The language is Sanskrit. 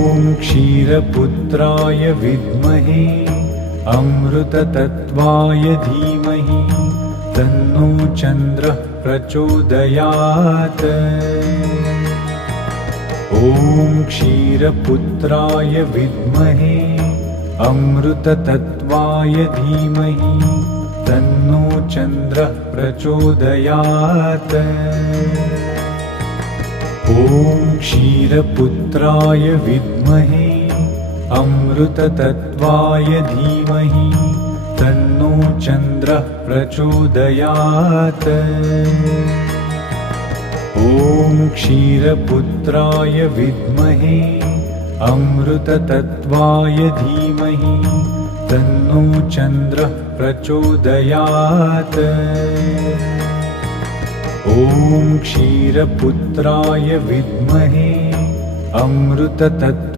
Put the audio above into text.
ॐ क्षीरपुत्राय विद्महे अमृततत्त्वाय धीमहि तन्नो चन्द्रः प्रचोदयात्। ॐ क्षीरपुत्राय विद्महे अमृततत्त्वाय धीमहि तन्नो चन्द्रः प्रचोदयात्। ॐ क्षीरपुत्राय विद्महे अमृततत्त्वाय धीमहि तन्नो चन्द्रः प्रचोदयात्। ॐ क्षीरपुत्राय विद्महे अमृततत्त्वाय धीमहि तन्नो चन्द्रः प्रचोदयात्। ॐ क्षीरपुत्राय विद्महे अमृततत्त्वाय